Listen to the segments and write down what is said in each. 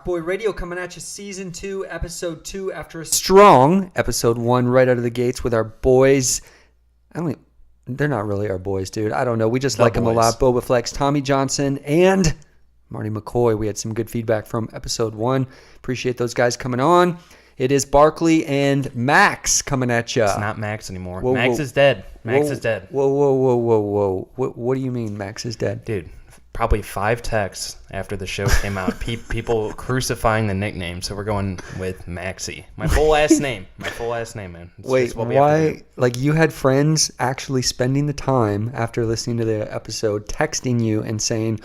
RockBoy Radio coming at you season 2, episode 2 after a strong episode 1 right out of the gates with our boys. They're not really our boys, dude. I don't know. We just like them a lot. Boba Flex, Tommy Johnson, and Marty McCoy. We had some good feedback from episode 1. Appreciate those guys coming on. It is Barclay and Max coming at you. It's not Max anymore. Max is dead. Max is dead. Whoa. What do you mean Max is dead? Dude, probably 5 texts after the show came out. People crucifying the nickname, so we're going with Maxey. My full last name. Man. Wait, why? Like, you had friends actually spending the time after listening to the episode, texting you and saying,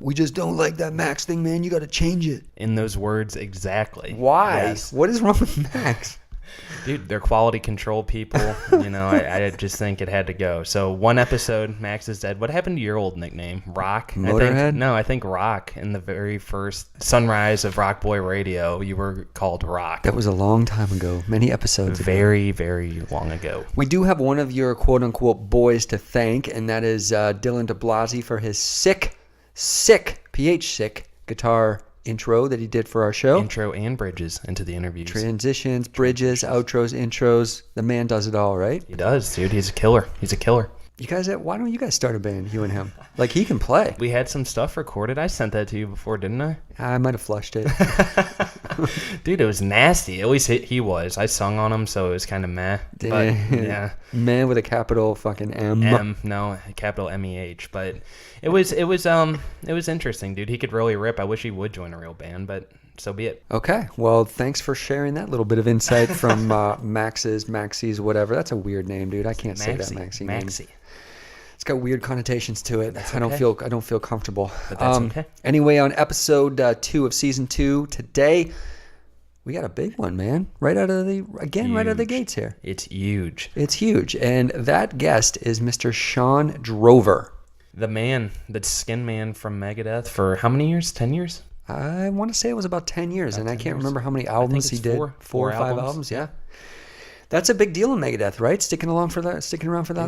"We just don't like that Max thing, man. You got to change it." In those words, exactly. Why? Yes. What is wrong with Max? Dude, they're quality control people. I just think it had to go. So 1 episode, Max is dead. What happened to your old nickname? Rock? Motorhead? I think Rock. In the very first sunrise of RockBoy Radio, you were called Rock. That was a long time ago. Many episodes ago. Very, very long ago. We do have one of your quote-unquote boys to thank, and that is Dylan DeBlasi for his sick guitar intro that he did for our show. Intro and bridges into the interviews. Transitions, bridges, outros, intros. The man does it all, right? He does, dude. He's a killer. You guys, why don't you guys start a band, you and him? Like, he can play. We had some stuff recorded. I sent that to you before, didn't I? I might have flushed it. Dude, it was nasty. At least he was. I sung on him, so it was kind of meh. But, yeah. Man with a capital fucking M. Capital M-E-H. But it was interesting, dude. He could really rip. I wish he would join a real band, but so be it. Okay. Well, thanks for sharing that little bit of insight from Maxey's, whatever. That's a weird name, dude. I can't say that Maxey name. It's got weird connotations to it. That's I don't feel comfortable. But that's okay. Anyway, on episode 2 of season 2 today, we got a big one, man. Right out of the gates here. It's huge. And that guest is Mr. Shawn Drover. The skin man from Megadeth for how many years? 10 years? I want to say it was about 10 years, and I can't remember how many albums he did. 4 or 5 albums, yeah. That's a big deal in Megadeth, right? Sticking around for that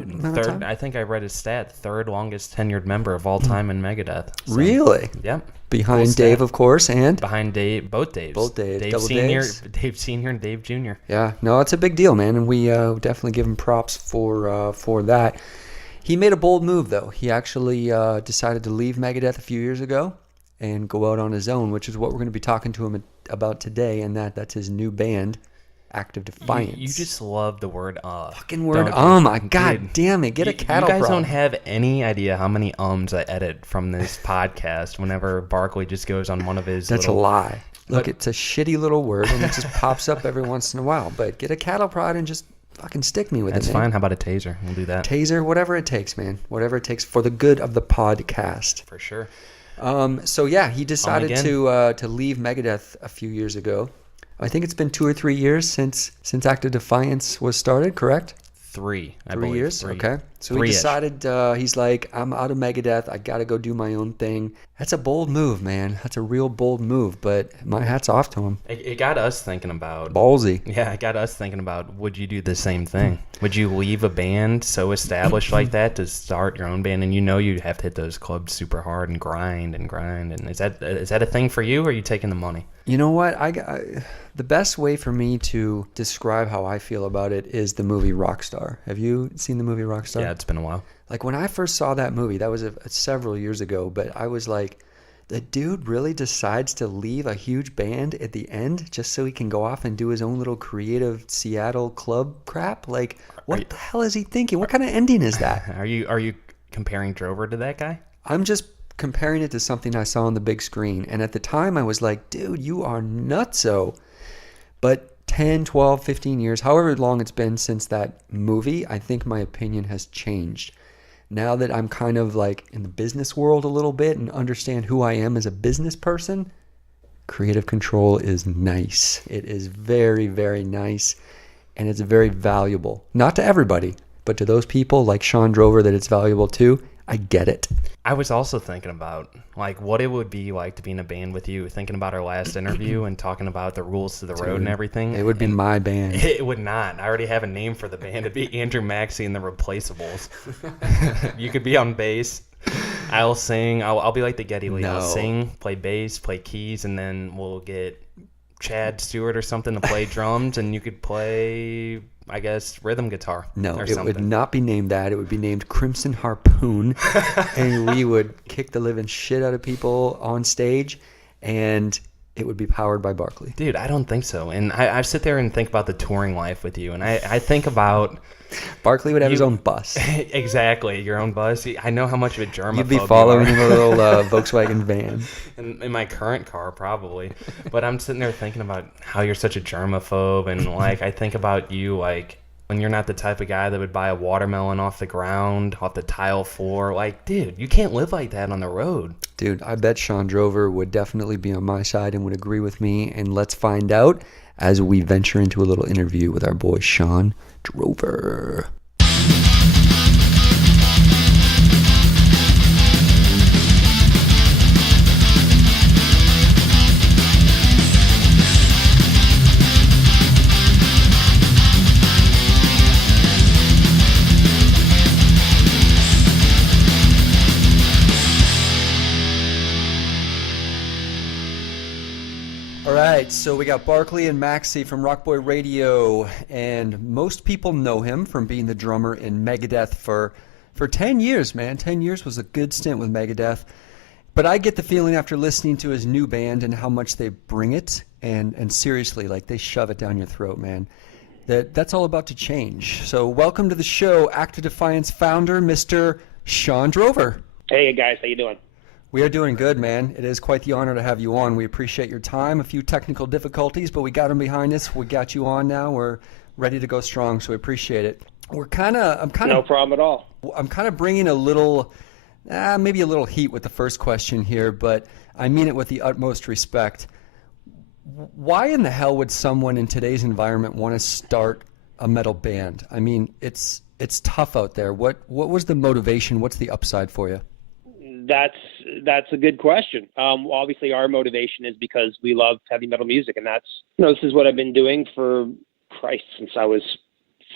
amount of time? I think I read his stat, 3rd longest tenured member of all time in Megadeth. So, really? Yep. Behind Dave, of course, and? Behind Dave, both Daves. Dave Senior and Dave Jr. Yeah, no, it's a big deal, man, and we definitely give him props for that. He made a bold move, though. He actually decided to leave Megadeth a few years ago and go out on his own, which is what we're going to be talking to him about today, and that's his new band, Act of Defiance. You just love the word Fucking word my god damn it. Get a cattle prod. You guys don't have any idea how many ums I edit from this podcast whenever Barclay just goes on one of his That's a lie. Look, it's a shitty little word, and it just pops up every once in a while. But get a cattle prod and just fucking stick me with it, man. That's fine. How about a taser? We'll do that. Taser, whatever it takes, man. Whatever it takes for the good of the podcast. For sure. So yeah, he decided to leave Megadeth a few years ago. I think it's been 2 or 3 years since Act of Defiance was started, correct? 3, I 3 believe. years? 3. Okay. So he decided, he's like, I'm out of Megadeth. I got to go do my own thing. That's a bold move, man. That's a real bold move, but my hat's off to him. It got us thinking about... Ballsy. Yeah, it got us thinking about, would you do the same thing? Would you leave a band so established like that to start your own band? And you have to hit those clubs super hard and grind. And is that a thing for you, or are you taking the money? You know what? The best way for me to describe how I feel about it is the movie Rockstar. Have you seen the movie Rockstar? Yeah, it's been a while. Like, when I first saw that movie, that was several years ago, but I was like, the dude really decides to leave a huge band at the end just so he can go off and do his own little creative Seattle club crap? Like, what the hell is he thinking? What kind of ending is that? Are you comparing Drover to that guy? I'm just comparing it to something I saw on the big screen. And at the time, I was like, dude, you are nutso. But 10, 12, 15 years, however long it's been since that movie, I think my opinion has changed. Now that I'm kind of like in the business world a little bit and understand who I am as a business person, creative control is nice. It is very, very nice, and it's very valuable. Not to everybody, but to those people like Shawn Drover that it's valuable to. I get it. I was also thinking about like what it would be like to be in a band with you, thinking about our last interview and talking about the rules to the road and everything. It would be my band. It would not. I already have a name for the band. It'd be Andrew Maxey and the Replaceables. You could be on bass. I'll sing. I'll be like the Geddy Lee. I'll No. sing, play bass, play keys, and then we'll get Chad Stewart or something to play drums, and you could play, I guess, rhythm guitar. No, or it something. would not be named that. It would be named Crimson Harpoon, and we would kick the living shit out of people on stage, and it would be powered by Barclay. Dude, I don't think so. And I sit there and think about the touring life with you, and I think about... Barclay would have his own bus. Exactly, your own bus. I know how much of a germaphobe You'd be following him in a little Volkswagen van. In my current car, probably. But I'm sitting there thinking about how you're such a germaphobe, and like I think about you like when you're not the type of guy that would buy a watermelon off the ground, off the tile floor. Like, dude, you can't live like that on the road. Dude, I bet Shawn Drover would definitely be on my side and would agree with me. And let's find out as we venture into a little interview with our boy Shawn Drover. All right, so we got Barclay and Maxey from RockBoy Radio, and most people know him from being the drummer in Megadeth for 10 years, man. 10 years was a good stint with Megadeth. But I get the feeling after listening to his new band and how much they bring it, and seriously, like they shove it down your throat, man, that's all about to change. So welcome to the show, Act of Defiance founder, Mr. Shawn Drover. Hey, guys, how you doing? We are doing good, man. It is quite the honor to have you on. We appreciate your time. A few technical difficulties, but we got them behind us. We got you on now. We're ready to go strong, so we appreciate it. No problem at all. I'm kind of bringing a little, maybe a little heat with the first question here, but I mean it with the utmost respect. Why in the hell would someone in today's environment want to start a metal band? I mean, it's tough out there. What was the motivation? What's the upside for you? That's a good question. Obviously, our motivation is because we love heavy metal music, and that's this is what I've been doing for since I was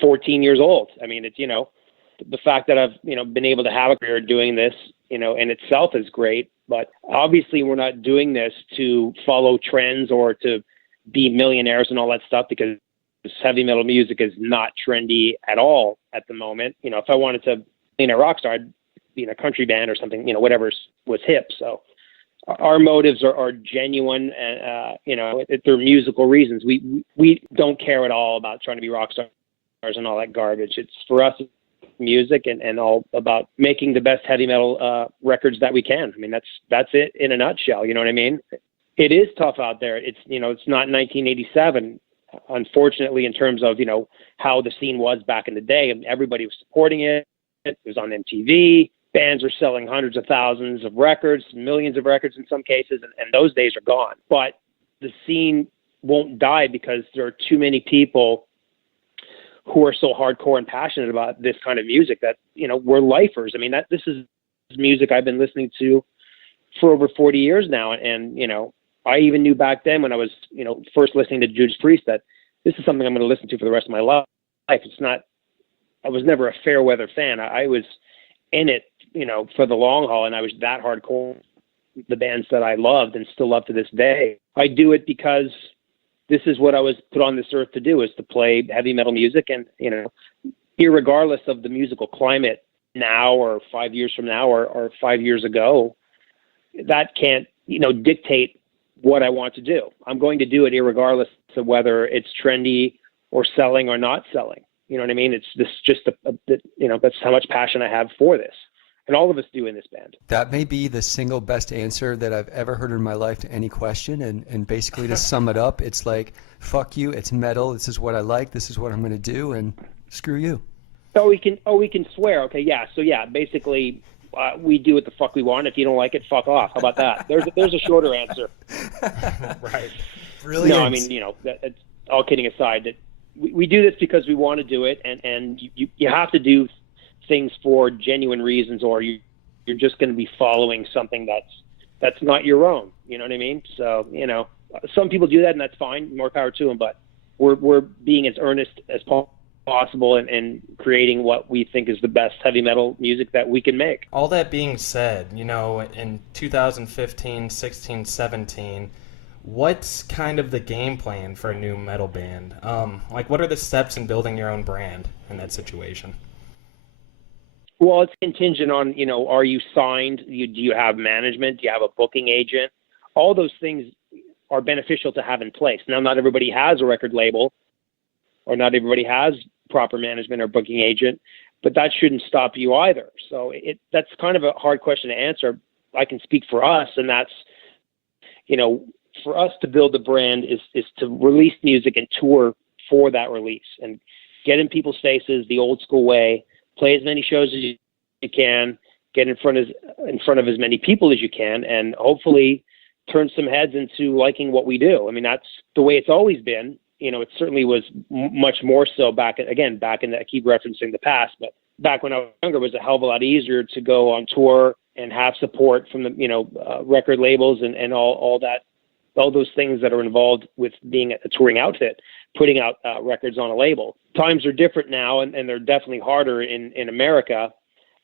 14 years old. I mean, it's the fact that I've been able to have a career doing this, in itself is great. But obviously, we're not doing this to follow trends or to be millionaires and all that stuff, because heavy metal music is not trendy at all at the moment. If I wanted to be a rock star, I'd be in a country band or something, whatever was hip. So our motives are genuine, and they're musical reasons. We don't care at all about trying to be rock stars and all that garbage. It's for us music and all about making the best heavy metal records that we can. I mean, that's it in a nutshell. You know what I mean? It is tough out there. It's it's not 1987, unfortunately, in terms of how the scene was back in the day, and everybody was supporting it. It was on MTV. Bands are selling hundreds of thousands of records, millions of records in some cases, and those days are gone. But the scene won't die because there are too many people who are so hardcore and passionate about this kind of music that, we're lifers. I mean, this is music I've been listening to for over 40 years now. And I even knew back then when I was, first listening to Judas Priest that this is something I'm going to listen to for the rest of my life. I was never a fair weather fan. I was in it, for the long haul, and I was that hardcore. The bands that I loved and still love to this day. I do it because this is what I was put on this earth to do, is to play heavy metal music. And, irregardless of the musical climate now or 5 years from now or 5 years ago, that can't, dictate what I want to do. I'm going to do it irregardless of whether it's trendy or selling or not selling. You know what I mean? It's just that's how much passion I have for this. And all of us do in this band. That may be the single best answer that I've ever heard in my life to any question. And basically, to sum it up, it's like, fuck you, it's metal. This is what I like. This is what I'm going to do. And screw you. We can swear. Okay, yeah. So, yeah, basically, we do what the fuck we want. If you don't like it, fuck off. How about that? There's a shorter answer. Right. Brilliant. No, I mean, it's all kidding aside, that we do this because we want to do it. And you have to do things for genuine reasons, or you're just going to be following something that's not your own. You know what I mean? So, some people do that, and that's fine. More power to them. But we're being as earnest as possible and creating what we think is the best heavy metal music that we can make. All that being said, in 2015, 16, 17, what's kind of the game plan for a new metal band? What are the steps in building your own brand in that situation? Well, it's contingent on, are you signed? Do you have management? Do you have a booking agent? All those things are beneficial to have in place. Now, not everybody has a record label, or not everybody has proper management or booking agent, but that shouldn't stop you either. So that's kind of a hard question to answer. I can speak for us, and that's, for us to build a brand is to release music and tour for that release and get in people's faces the old school way, play as many shows as you can, get in front of as many people as you can, and hopefully turn some heads into liking what we do. I mean, that's the way it's always been. It certainly was much more so back in I keep referencing the past, but back when I was younger, it was a hell of a lot easier to go on tour and have support from the, record labels and all those things that are involved with being a touring outfit, putting out records on a label. Times are different now, and they're definitely harder in America,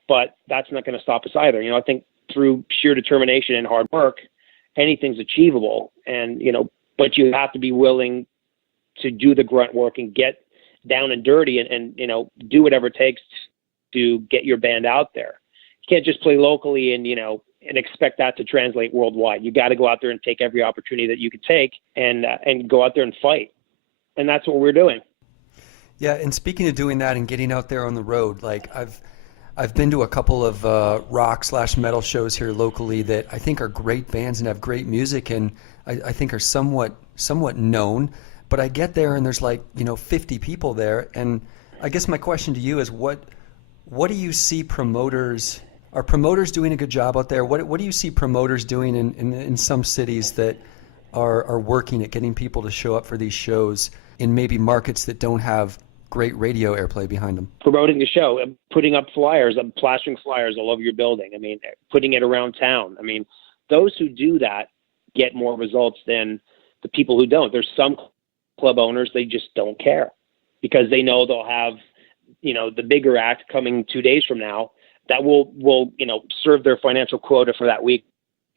but that's not going to stop us either. I think through sheer determination and hard work, anything's achievable. And, but you have to be willing to do the grunt work and get down and dirty and do whatever it takes to get your band out there. You can't just play locally and expect that to translate worldwide. You got to go out there and take every opportunity that you can take and go out there and fight. And that's what we're doing. Yeah. And speaking of doing that and getting out there on the road, I've been to a couple of rock/metal shows here locally that I think are great bands and have great music, and I think are somewhat known. But I get there and there's 50 people there, and I guess my question to you is what do you see promoters? Are promoters doing a good job out there? What do you see promoters doing in some cities that are working at getting people to show up for these shows in maybe markets that don't have great radio airplay behind them? Promoting the show, putting up flyers, plastering flyers all over your building. I mean, putting it around town. I mean, those who do that get more results than the people who don't. There's some club owners, they just don't care because they know they'll have, the bigger act coming 2 days from now that will serve their financial quota for that week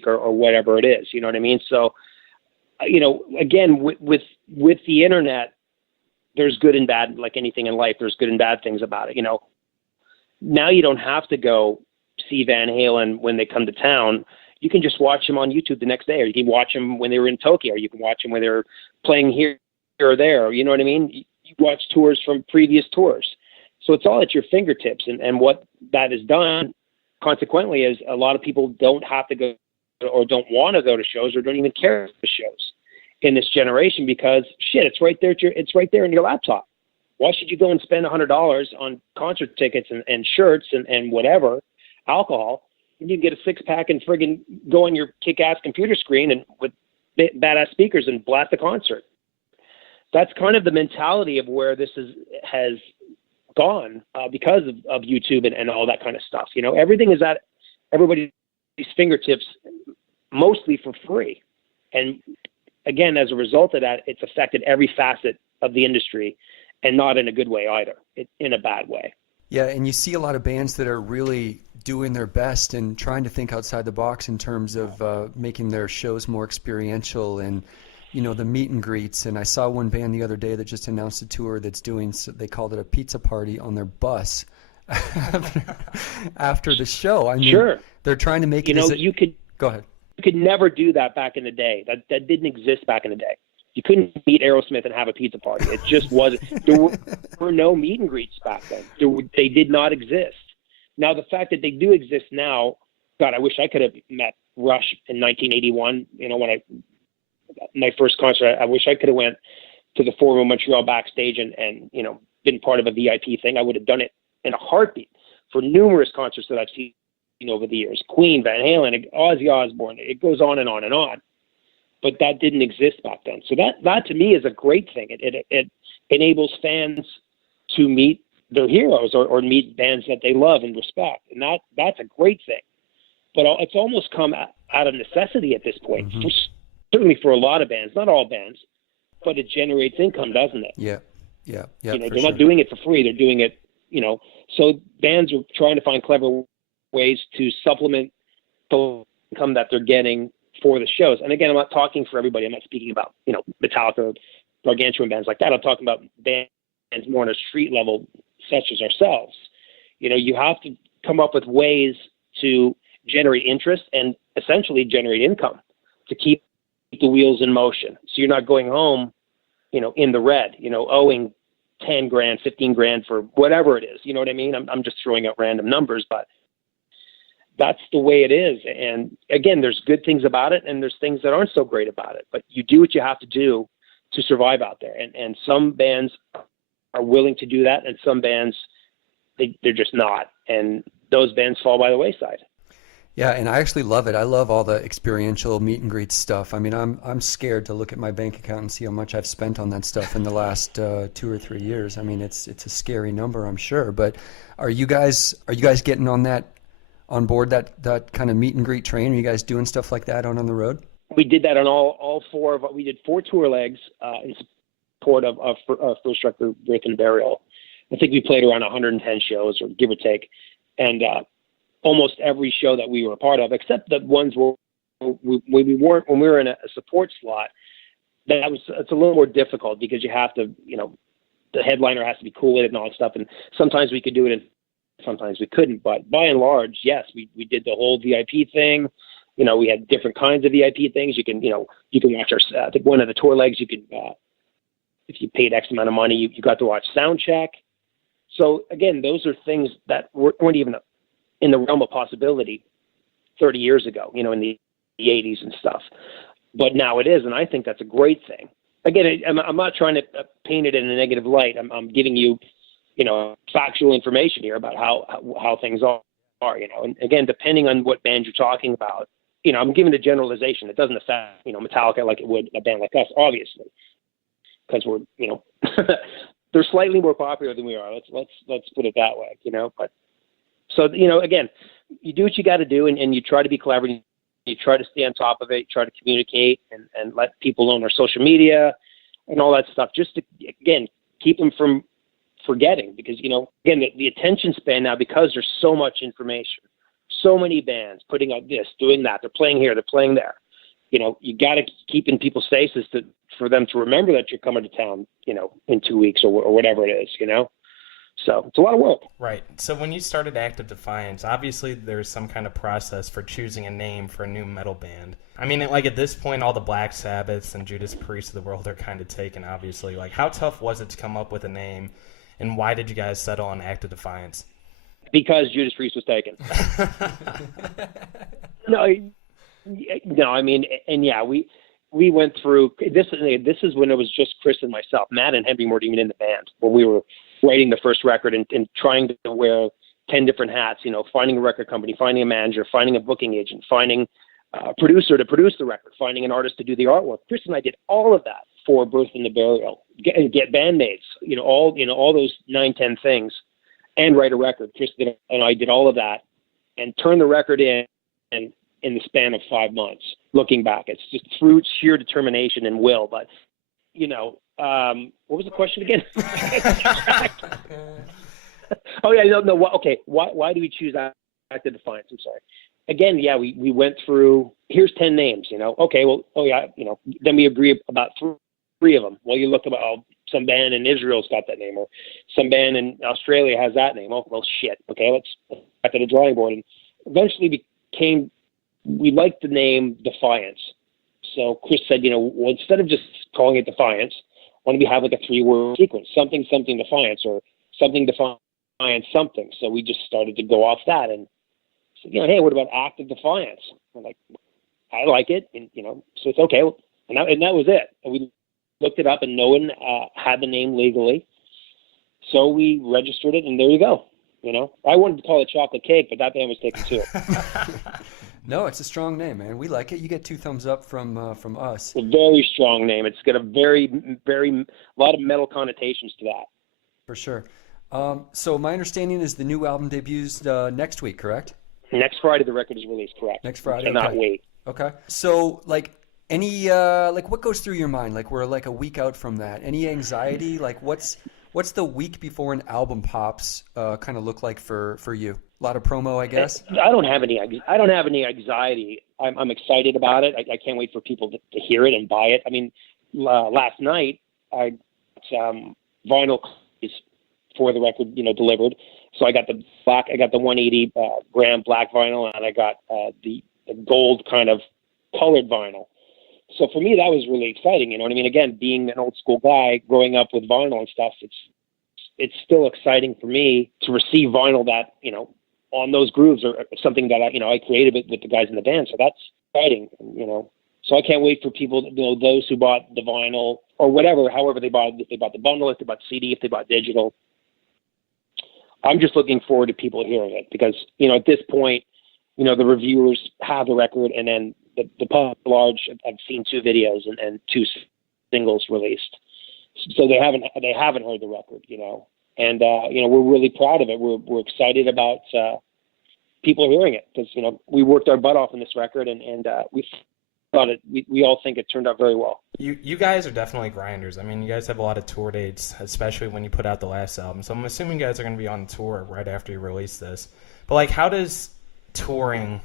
or whatever it is. You know what I mean? So, again, with the internet, there's good and bad, like anything in life, there's good and bad things about it. Now you don't have to go see Van Halen when they come to town. You can just watch them on YouTube the next day, or you can watch them when they were in Tokyo, or you can watch them when they're playing here or there. You know what I mean? You watch tours from previous tours. So it's all at your fingertips. And what that has done, consequently, is a lot of people don't have to go or don't want to go to shows or don't even care for the shows in this generation because it's right there. It's right there in your laptop. Why should you go and spend $100 on concert tickets and shirts and whatever, alcohol, and you can get a 6-pack and friggin' go on your kick-ass computer screen and with badass speakers and blast the concert. That's kind of the mentality of where this has gone because of YouTube and all that kind of stuff. Everything is at everybody's fingertips, mostly for free. And again, as a result of that, it's affected every facet of the industry, and not in a good way either, in a bad way. Yeah, and you see a lot of bands that are really doing their best and trying to think outside the box in terms of making their shows more experiential and, the meet and greets. And I saw one band the other day that just announced a tour that's doing, they called it a pizza party on their bus after the show. I mean, sure. They're trying to make it go ahead. You could never do that back in the day. That didn't exist back in the day. You couldn't meet Aerosmith and have a pizza party. It just wasn't. There were no meet and greets back then. They did not exist. Now, the fact that they do exist now, God, I wish I could have met Rush in 1981. When my first concert, I wish I could have went to the Forum of Montreal backstage and been part of a VIP thing. I would have done it in a heartbeat for numerous concerts that I've seen over the years. Queen, Van Halen, Ozzy Osbourne. It goes on and on and on. But that didn't exist back then. So that to me is a great thing. It enables fans to meet their heroes or meet bands that they love and respect. And that's a great thing. But it's almost come out of necessity at this point, certainly for a lot of bands, not all bands, but it generates income, doesn't it? Yeah. Yeah. They're not doing it for free. They're doing it, so bands are trying to find clever ways to supplement the income that they're getting for the shows. And again, I'm not talking for everybody. I'm not speaking about, Metallica, gargantuan bands like that. I'm talking about bands more on a street level, such as ourselves. You have to come up with ways to generate interest and essentially generate income to keep the wheels in motion. So you're not going home, in the red, owing 10 grand, 15 grand for whatever it is. You know what I mean? I'm just throwing out random numbers, but that's the way it is. And again, there's good things about it and there's things that aren't so great about it, but you do what you have to do to survive out there. And some bands are willing to do that. And some bands, they're just not. And those bands fall by the wayside. Yeah, and I actually love it. I love all the experiential meet and greet stuff. I mean, I'm scared to look at my bank account and see how much I've spent on that stuff in the last 2 or 3 years. I mean, it's a scary number, I'm sure. But are you guys getting on board that kind of meet and greet train? Are you guys doing stuff like that on the road? We did that on all four we did 4 tour legs in support of First Record, Birth and Burial. I think we played around 110 shows, or give or take, and almost every show that we were a part of, except the ones where we weren't, when we were in a support slot. It's a little more difficult because you have to, the headliner has to be cool with it and all that stuff. And sometimes we could do it and sometimes we couldn't. But by and large, yes, we did the whole VIP thing. We had different kinds of VIP things. You can watch I think one of the tour legs, you could, if you paid X amount of money, you got to watch sound check. So again, those are things that weren't even in the realm of possibility 30 years ago, in the 80s and stuff. But now it is, and I think that's a great thing. Again, I'm not trying to paint it in a negative light. I'm giving you, factual information here about how things are. And again, depending on what band you're talking about, I'm giving a generalization. It doesn't affect, Metallica like it would a band like us, obviously, because we're, they're slightly more popular than we are. Let's put it that way, But so, again, you do what you got to do, and you try to be clever. You try to stay on top of it. You try to communicate and let people know on our social media and all that stuff, just to, again, keep them from forgetting. Because, again, the attention span now, because there's so much information, so many bands putting out this, doing that, they're playing here, they're playing there. You got to keep in people's faces for them to remember that you're coming to town, in 2 weeks or whatever it is, So it's a lot of work. Right. So when you started Act of Defiance, obviously there's some kind of process for choosing a name for a new metal band. I mean, like at this point, all the Black Sabbaths and Judas Priest of the world are kind of taken, obviously. Like, how tough was it to come up with a name, and why did you guys settle on Act of Defiance? Because Judas Priest was taken. No, I mean, and yeah, we went through this. This is when it was just Chris and myself. Matt and Henry weren't even in the band when we were writing the first record and trying to wear 10 different hats, finding a record company, finding a manager, finding a booking agent, finding a producer to produce the record, finding an artist to do the artwork. Chris and I did all of that for Birth and the Burial, get bandmates, all those 9-10 things, and write a record. Chris and I did all of that and turned the record in the span of 5 months. Looking back, it's just through sheer determination and will. But what was the question again? Oh yeah, no. Okay, why do we choose Act of Defiance? I'm sorry. Again, yeah, we went through. Here's 10 names. Okay, well, oh yeah, then we agree about three of them. Well, you look about some band in Israel's got that name, or some band in Australia has that name. Oh well, shit. Okay, let's back to the drawing board. And eventually we liked the name Defiance. So Chris said, well, instead of just calling it Defiance, why don't we have like a 3-word sequence, something Defiance, or something Defiance something. So we just started to go off that and said, hey, what about Act of Defiance? I'm like, I like it, and so it's okay. And that was it. And we looked it up, and no one had the name legally, so we registered it, and there you go. I wanted to call it Chocolate Cake, but that band was taken too. No, it's a strong name, man. We like it. You get 2 thumbs up from us. A very strong name. It's got a very, very lot of metal connotations to that. For sure. So my understanding is the new album debuts next week, correct? Next Friday the record is released, correct. Next Friday. I cannot wait. Okay. So, Any like what goes through your mind? Like we're like a week out from that. Any anxiety? Like what's the week before an album pops kind of look like for you? A lot of promo, I guess. I don't have any. I don't have any anxiety. I'm excited about it. I can't wait for people to hear it and buy it. I mean, last night I vinyl copies for the record, delivered. So I got the 180 gram black vinyl, and I got the gold kind of colored vinyl. So for me, that was really exciting. You know what I mean? Again, being an old school guy, growing up with vinyl and stuff, it's still exciting for me to receive vinyl that, on those grooves or something that I created it with the guys in the band. So that's exciting, So I can't wait for people, those who bought the vinyl or whatever, however they bought it, if they bought the bundle, if they bought CD, if they bought digital. I'm just looking forward to people hearing it because, at this point, the reviewers have the record, and then the public at large have seen 2 videos and 2 singles released. So they haven't heard the record, and, we're really proud of it. We're excited about people hearing it because, we worked our butt off on this record and we thought we all think it turned out very well. You guys are definitely grinders. I mean, you guys have a lot of tour dates, especially when you put out the last album. So I'm assuming you guys are going to be on tour right after you release this. But, like, how does touring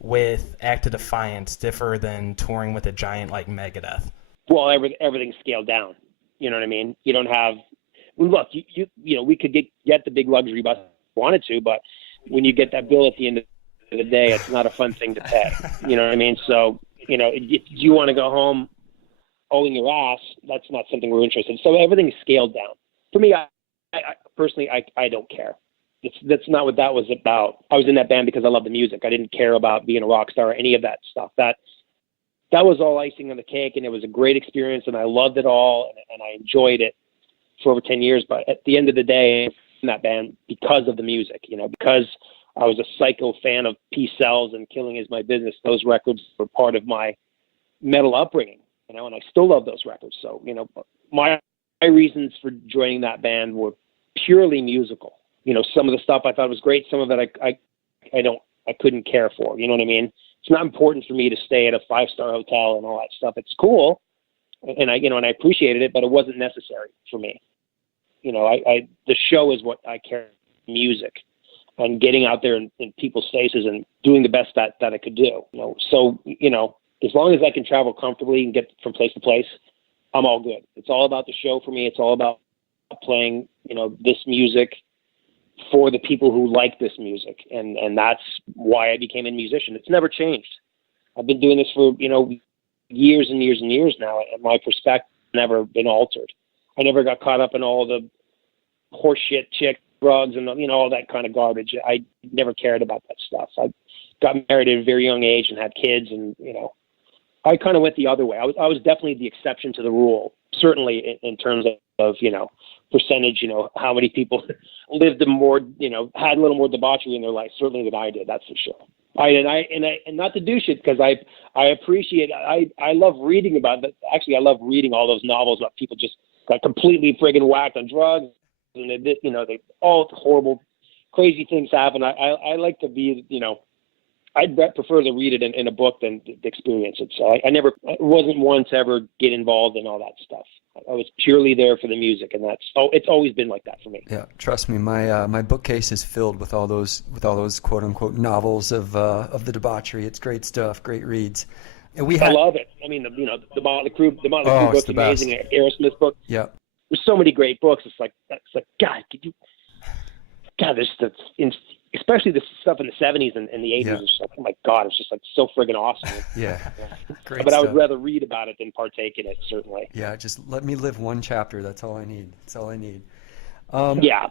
with Act of Defiance differ than touring with a giant like Megadeth? Well, everything's scaled down. You know what I mean? You don't have – look, we could get the big luxury bus if we wanted to, but when you get that bill at the end of the day, it's not a fun thing to pay. You know what I mean? So, if you want to go home owing your ass, that's not something we're interested in. So everything's scaled down. For me, I personally, I don't care. That's not what that was about. I was in that band because I love the music. I didn't care about being a rock star or any of that stuff. That was all icing on the cake, and it was a great experience, and I loved it all, and I enjoyed it for over 10 years. But at the end of the day, I'm in that band because of the music, because I was a psycho fan of Peace Sells and Killing Is My Business. Those records were part of my metal upbringing, and I still love those records. So, my reasons for joining that band were purely musical. Some of the stuff I thought was great. Some of it I couldn't care for. You know what I mean? It's not important for me to stay at a 5-star hotel and all that stuff. It's cool, and I appreciated it, but it wasn't necessary for me. The show is what I care. Music and getting out there in people's faces and doing the best that I could do. So as long as I can travel comfortably and get from place to place, I'm all good. It's all about the show for me. It's all about playing this music for the people who like this music. And that's why I became a musician. It's never changed. I've been doing this for, years and years and years now, and my perspective has never been altered. I never got caught up in all the horseshit chick drugs and, all that kind of garbage. I never cared about that stuff. I got married at a very young age and had kids, and, I kind of went the other way. I was definitely the exception to the rule, certainly in terms of percentage, how many people lived more, had a little more debauchery in their life, certainly than I did, that's for sure. And not to do shit, because I appreciate, I love reading about that. Actually, I love reading all those novels about people just got completely friggin' whacked on drugs, and they all horrible, crazy things happen. I like to be, I'd prefer to read it in a book than to experience it. So I wasn't one to ever get involved in all that stuff. I was purely there for the music, and it's always been like that for me. Yeah, trust me, my bookcase is filled with all those quote unquote novels of the debauchery. It's great stuff, great reads. And I love it. I mean, the Motley Crue book's amazing. Aerosmith book. Yeah, there's so many great books. It's like God, there's especially the stuff in the 70s and the 80s. Yeah. Like, oh my God, it's just like so friggin' awesome. Yeah, great. But stuff. I would rather read about it than partake in it, certainly. Yeah, just let me live one chapter. That's all I need. Yeah.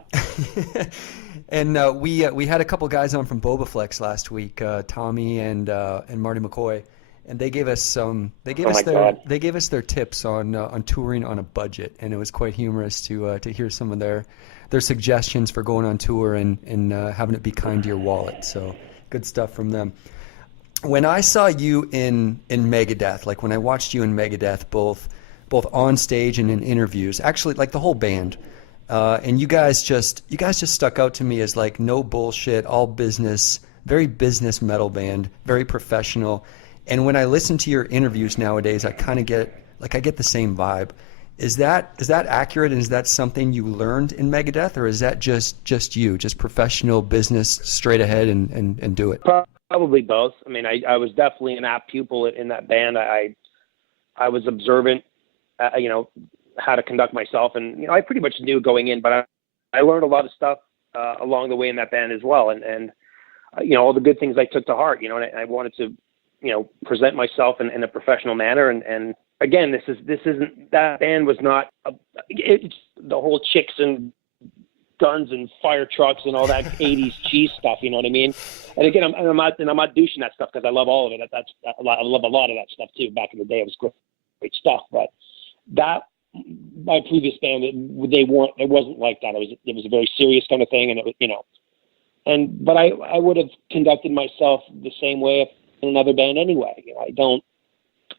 And we had a couple guys on from Bobaflex last week, Tommy and Marty McCoy, and they gave us they gave us their tips on touring on a budget, and it was quite humorous to hear some of their suggestions for going on tour and having it be kind to your wallet. So good stuff from them. When I saw you in Megadeth, like when I watched you in Megadeth, both on stage and in interviews, actually like the whole band, and you guys just stuck out to me as like no bullshit, all business, very business metal band, very professional. And when I listen to your interviews nowadays, I kind of I get the same vibe. Is that accurate, and is that something you learned in Megadeth, or is that just you, just professional business, straight ahead and do it? Probably both. I mean, I was definitely an apt pupil in that band. I was observant, how to conduct myself, and I pretty much knew going in, but I learned a lot of stuff along the way in that band as well, and all the good things I took to heart. And I wanted to present myself in a professional manner, and again, this isn't, that band was not, it's the whole chicks and guns and fire trucks and all that 80s cheese stuff, you know what I mean? And again, I'm not douching that stuff because I love all of it. I love a lot of that stuff too. Back in the day, it was great stuff, but that, my previous band, it wasn't like that. It was a very serious kind of thing, and it was, but I would have conducted myself the same way if in another band anyway.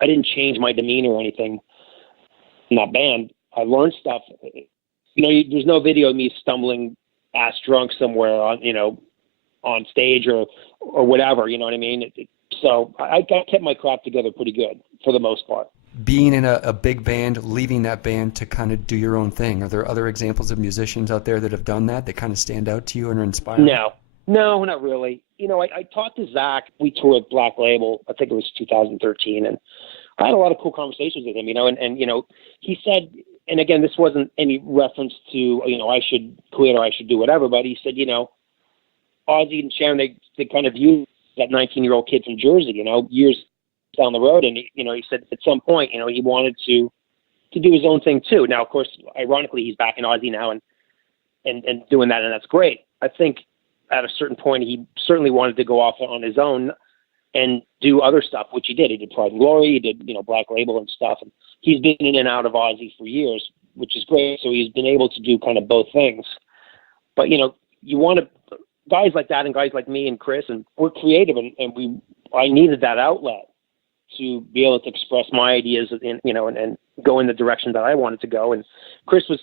I didn't change my demeanor or anything in that band. I learned stuff. There's no video of me stumbling ass drunk somewhere on stage or whatever, you know what I mean? So I kept my crap together pretty good for the most part. Being in a big band, leaving that band to kind of do your own thing, are there other examples of musicians out there that have done that kind of stand out to you and are inspiring? No, not really. I talked to Zach. We toured with Black Label. I think it was 2013, and I had a lot of cool conversations with him. And he said, and again, this wasn't any reference to I should quit or I should do whatever, but he said, Ozzy and Sharon, they kind of viewed that 19-year-old kid from Jersey, years down the road, and he said at some point, he wanted to do his own thing too. Now, of course, ironically, he's back in Ozzy now and doing that, and that's great. I think at a certain point, he certainly wanted to go off on his own and do other stuff, which he did. He did Pride and Glory, he did, Black Label and stuff. And he's been in and out of Ozzy for years, which is great. So he's been able to do kind of both things. But, you want to, guys like that and guys like me and Chris, and we're creative, and I needed that outlet to be able to express my ideas and go in the direction that I wanted to go. And Chris was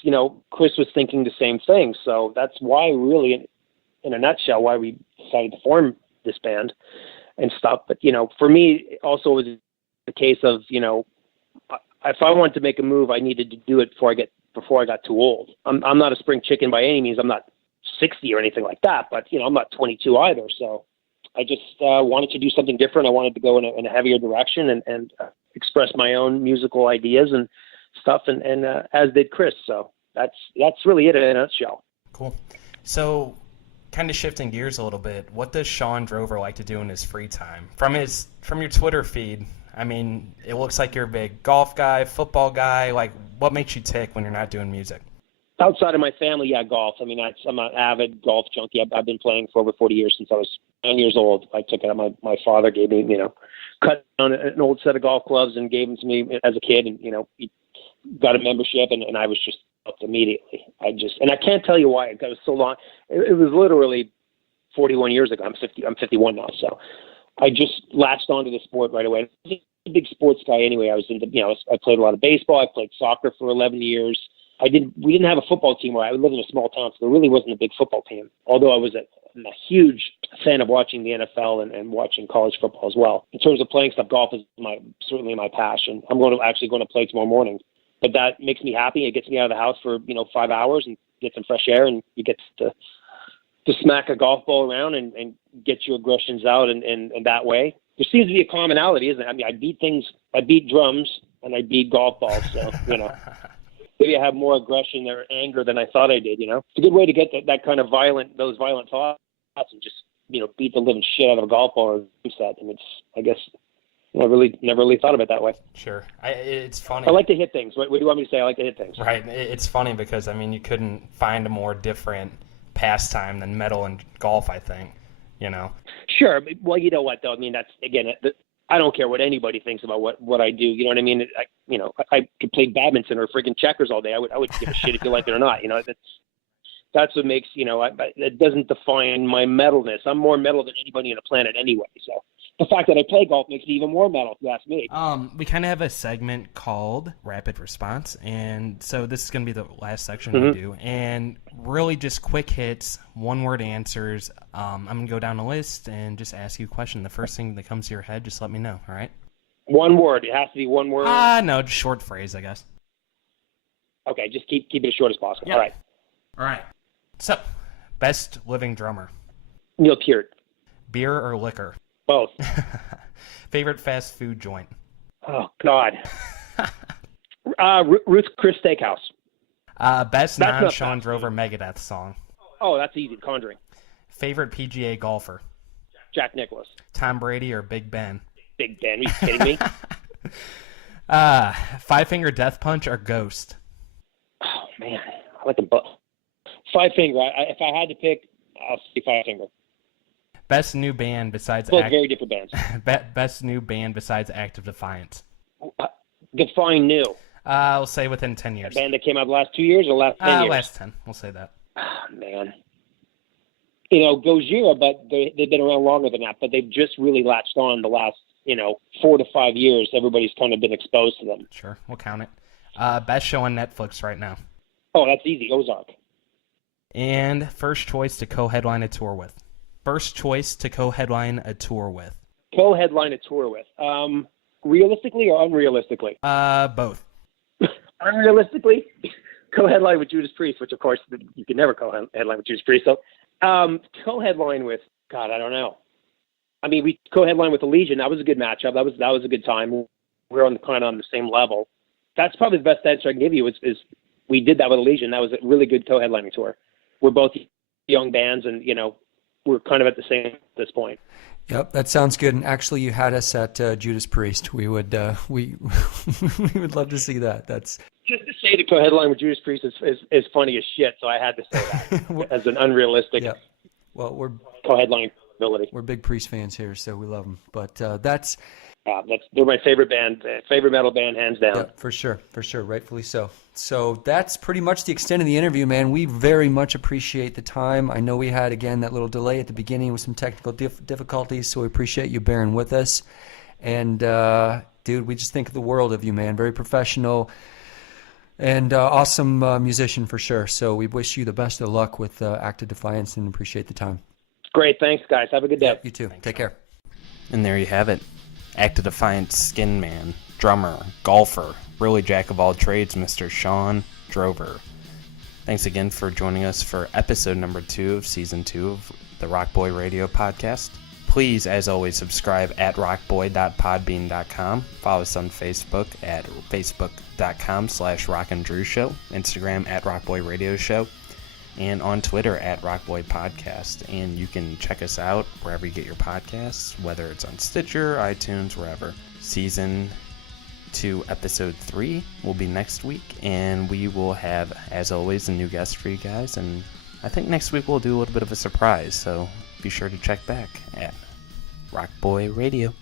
thinking the same thing. So that's why really, in a nutshell, why we decided to form this band and stuff. But, for me also, it was the case of, if I wanted to make a move, I needed to do it before I got too old. I'm not a spring chicken by any means. I'm not 60 or anything like that, but, I'm not 22 either. So I just wanted to do something different. I wanted to go in a heavier direction and express my own musical ideas and stuff. And as did Chris. So that's really it in a nutshell. Cool. So, kind of shifting gears a little bit, what does Shawn Drover like to do in his free time? From your Twitter feed, I mean, it looks like you're a big golf guy, football guy. Like, what makes you tick when you're not doing music? Outside of my family, golf. I mean, I'm an avid golf junkie. I've been playing for over 40 years since I was 9 years old. I took it out. My father gave me, cut down an old set of golf clubs and gave them to me as a kid, and he got a membership, and I was just hooked immediately. And I can't tell you why. It was so long. It was literally 41 years ago. I'm 51 now, so I just latched onto the sport right away. I was a big sports guy anyway. I was into, I played a lot of baseball. I played soccer for 11 years. We didn't have a football team where I lived in a small town, so there really wasn't a big football team. Although I was a huge fan of watching the NFL and watching college football as well. In terms of playing stuff, golf is certainly my passion. I'm going to play tomorrow morning. But that makes me happy. It gets me out of the house for 5 hours and get some fresh air, and you get to smack a golf ball around and get your aggressions out, and that way. There seems to be a commonality, isn't it? I mean, I beat drums and I beat golf balls, so maybe I have more aggression or anger than I thought I did. It's a good way to get that kind of those violent thoughts, and just beat the living shit out of a golf ball or a set. And it's, I guess, I never really thought of it that way. Sure. It's funny. I like to hit things. What do you want me to say? I like to hit things. Right. It's funny because, I mean, you couldn't find a more different pastime than metal and golf, I think, Sure. Well, you know what, though? I mean, that's, again, I don't care what anybody thinks about what I do. You know what I mean? I could play badminton or freaking checkers all day. I would give a shit if you like it or not. That's what makes, it doesn't define my metalness. I'm more metal than anybody on the planet anyway. So the fact that I play golf makes me even more metal, if you ask me. We kind of have a segment called Rapid Response, and so this is going to be the last section we do. And really just quick hits, one-word answers. I'm going to go down the list and just ask you a question. The first thing that comes to your head, just let me know, all right? One word. It has to be one word? No, just short phrase, I guess. Okay, just keep it as short as possible. Yep. All right. So, best living drummer. Neil Peart. Beer or liquor? Both. Favorite fast food joint? Oh, God. Ruth's Chris Steakhouse. Best That's non-Shawn Drover Megadeth song? Oh, that's easy. Conjuring. Favorite PGA golfer? Jack Nicklaus. Tom Brady or Big Ben? Big Ben. Are you kidding me? Five Finger Death Punch or Ghost? Oh, man. I like them both. Five Finger. If I had to pick, I'll say Five Finger. Best new band besides Both very different bands. Best new band besides Act of Defiance? Define new. I'll say within 10 years. A band that came out the last 2 years or last 10 years? Last 10. We'll say that. Oh, man. Gojira, but they've been around longer than that, but they've just really latched on the last, 4 to 5 years. Everybody's kind of been exposed to them. Sure, we'll count it. Best show on Netflix right now? Oh, that's easy. Ozark. And first choice to co-headline a tour with? First choice to co-headline a tour with? Co-headline a tour with. Realistically or unrealistically? Both. Unrealistically, co-headline with Judas Priest, which of course you can never co-headline with Judas Priest. So, co-headline with, God, I don't know. I mean, we co-headline with the Legion. That was a good matchup. That was a good time. We're kind of on the same level. That's probably the best answer I can give you. Is we did that with the Legion. That was a really good co-headlining tour. We're both young bands, and we're kind of at the same at this point. Yep, that sounds good. And actually, you had us at Judas Priest. We would we would love to see that. That's just to say the co-headline with Judas Priest is funny as shit. So I had to say that as an unrealistic. Yeah. Well, we're co-headlining ability. We're big Priest fans here, so we love them. But they're my favorite band, favorite metal band, hands down. Yeah, for sure, rightfully so. So that's pretty much the extent of the interview, man. We very much appreciate the time. I know we had, again, that little delay at the beginning with some technical difficulties, so we appreciate you bearing with us. And, dude, we just think the world of you, man. Very professional and awesome musician for sure. So we wish you the best of luck with Act of Defiance and appreciate the time. Great. Thanks, guys. Have a good day. Yep, you too. Thanks, Take care. And there you have it. Act of Defiance skin man, drummer, golfer, really jack of all trades, Mr. Shawn Drover. Thanks again for joining us for episode number 2 of season 2 of the RockBoy Radio podcast. Please, as always, subscribe at rockboy.podbean.com. Follow us on Facebook at facebook.com/rockandrewshow, Instagram at RockBoy Radio Show, and on Twitter at RockBoy Podcast. And you can check us out wherever you get your podcasts, whether it's on Stitcher, iTunes, wherever. Season 2, episode 3 will be next week, and we will have, as always, a new guest for you guys. And I think next week we'll do a little bit of a surprise, so be sure to check back at RockBoy Radio.